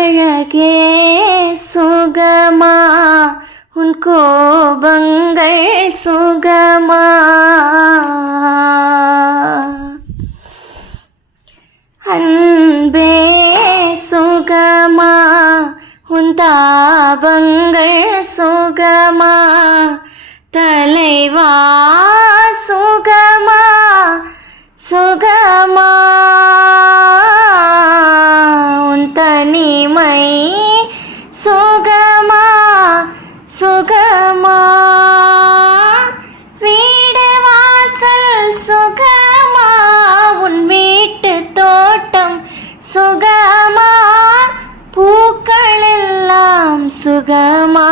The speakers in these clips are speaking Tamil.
அழகே சுகமா உன் கோபங்கள் சுகமா அன்பே சுகமா உன் தாபங்கள் சுகமா தலைவா சுகமா சுகமா உன் தனிமை சுகமா சுகமா வீடு வாசல் சுகமா உன் வீட்டு தோட்டம் சுகமா பூக்கள் எல்லாம் சுகமா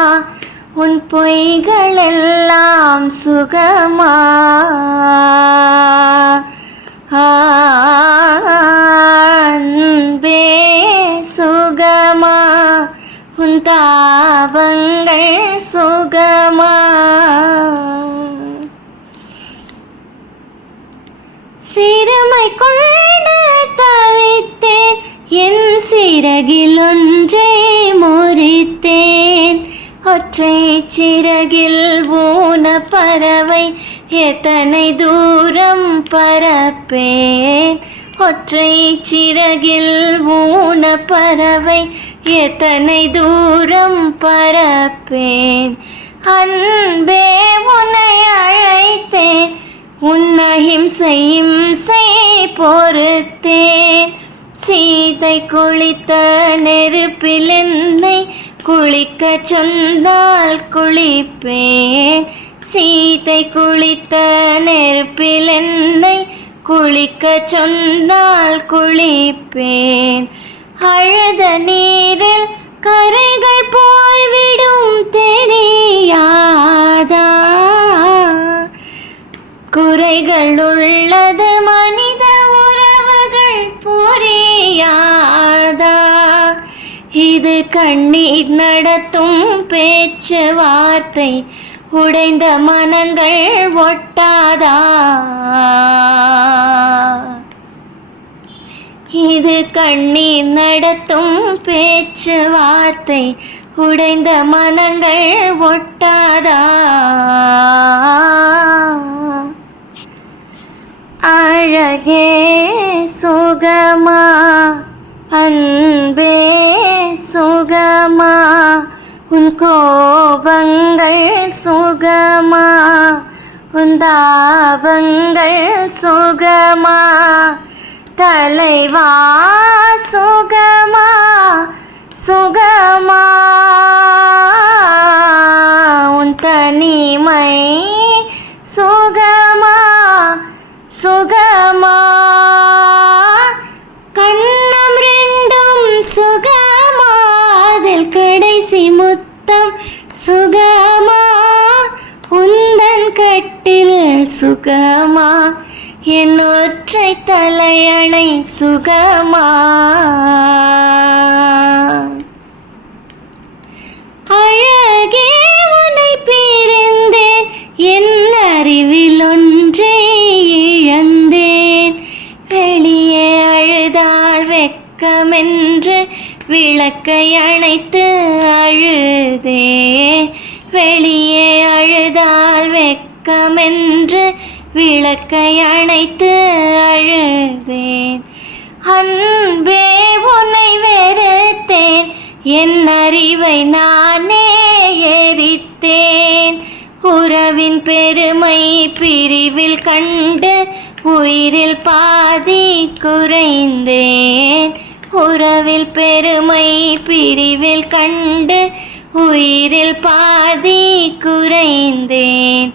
உன் பொய்கள் எல்லாம் சுகமா அன்பே சுகமா உன் தாபங்கள் சுகமா சிறுமை கொண்டு தவித்தேன் என் சிறகில் ஒன்றை முறித்தேன் ஒற்றை சிறகில் ஊன பறவை எத்தனை தூரம் பறப்பேன் ஒற்றை சிறகில் ஊன பறவை எத்தனை தூரம் பறப்பேன் அன்பே உன்னை அழைத்தேன் உன் அஹிம்சை பொறுத்தேன் சீதை குளித்த நெருப்பில் என்னை குளிக்க சொன்னால் குளிப்பேன் சீதை குளித்த நெருப்பில் என்னை குளிக்க சொன்னால் குளிப்பேன் அழுத நீரில் கரைகள் போய்விடும் தெரியாதா குறைகள் உள்ளது மனித உறவுகள் புரியாதா இது கண்ணீர் நடத்தும் பேச்சு வார்த்தை உடைந்த மனங்கள் ஒட்டாதா இது கண்ணீர் நடத்தும் பேச்சு வார்த்தை உடைந்த மனங்கள் ஒட்டாதா அழகே சுகமா அன்பே சுகமா உன் கோபங்கள் சுகமா உன் தாபங்கள் சுகமா தலைவா சுகமா சுகமா உன் தனிமை சுகமா சுகமா கண்ணம் ரெண்டும் சுகமா அதில் கடைசி முத்தம் சுகமா உந்தன் கட்டில் சுகமா என் ஒற்றை தலையணை சுகமா அழகே உன்னை பிரிந்தேன் என் அறிவில் ஒன்றே இழந்தேன் வெளியே அழுதால் வெட்கமென்று விளக்கை அணைத்து அழுதேன் வெளியே அழுதால் வெட்கமென்று விளக்கை அணைத்து அழுதேன் அன்பே உன்னை வெறுத்தேன் என் அறிவை நானே எரித்தேன் உறவின் பெருமை பிரிவில் கண்டு உயிரில் பாதி குறைந்தேன் உறவில் பெருமை பிரிவில் கண்டு உயிரில் பாதி குறைந்தேன்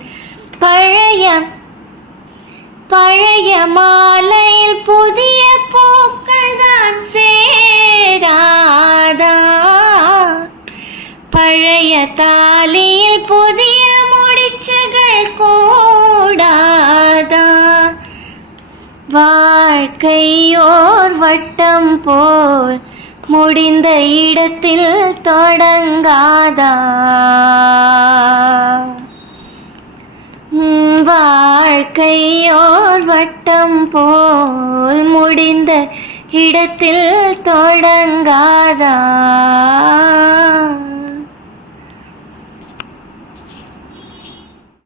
பழைய மாலையில் புதிய பூக்கள் தான் சேராதா பழைய தாலியில் புதிய முடிச்சுகள் கூடாதா வாழ்க்கையோர் வட்டம் போல் முடிந்த இடத்தில் தொடங்காதா வாழ்க்கையோர் வட்டம் போல் முடிந்த இடத்தில் தொடங்காதா?